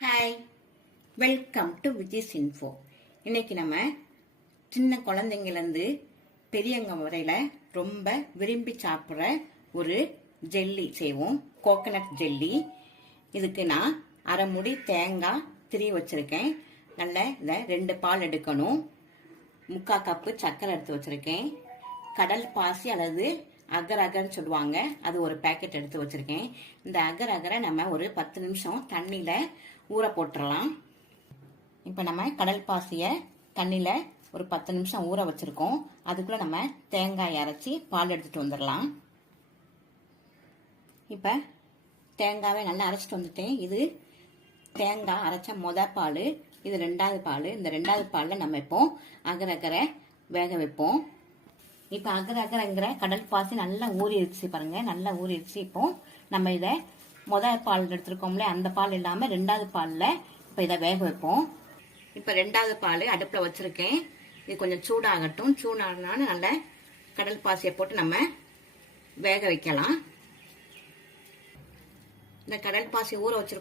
Hi, welcome to Viji's info. இன்னைக்கு நம்ம சின்ன குழந்தைங்கலேருந்து பெரியவங்க வரையில் ரொம்ப விரும்பி சாப்பிட்ற ஒரு ஜெல்லி செய்வோம். Coconut jelly. இதுக்கு நான் அரை முடி தேங்காய் திரி வச்சுருக்கேன். நல்ல இதை 2 பால் எடுக்கணும். 3/4 கப்பு சர்க்கரை எடுத்து வச்சுருக்கேன். கடல் பாசி அல்லது அகர் அகர்னு சொல்லுவாங்க, அது ஒரு பேக்கெட் எடுத்து வச்சிருக்கேன். இந்த அகர் அகரை நம்ம ஒரு 10 நிமிஷம் தண்ணியில ஊற போட்டுடலாம். இப்போ நம்ம கடல் பாசியை தண்ணியில ஒரு 10 நிமிஷம் ஊற வச்சிருக்கோம். அதுக்குள்ள நம்ம தேங்காய் அரைச்சி பால் எடுத்துட்டு வந்துடலாம். இப்போ தேங்காவை நல்லா அரைச்சிட்டு வந்துட்டேன். இது தேங்காய் அரைச்ச பால், இது 2வது பால். இந்த 2வது பாலில் நம்ம இப்போ அகர் அகரை வேக வைப்போம். இப்போ அகர் அகரங்கிற கடல் பாசி நல்லா ஊறிடுச்சு பாருங்க, நல்லா ஊறிடுச்சு. இப்போ நம்ம இதை பால் எடுத்துருக்கோம்ல, அந்த பால் இல்லாமல் 2வது பாலில் இப்போ இதை வேக வைப்போம். இப்போ 2வது பால் அடுப்பில் வச்சிருக்கேன். இது கொஞ்சம் சூடாகட்டும். சூடானாலும் நல்ல கடல் பாசியை போட்டு நம்ம வேக வைக்கலாம். இந்த கடல் பாசி ஊற வச்சிருக்கோம்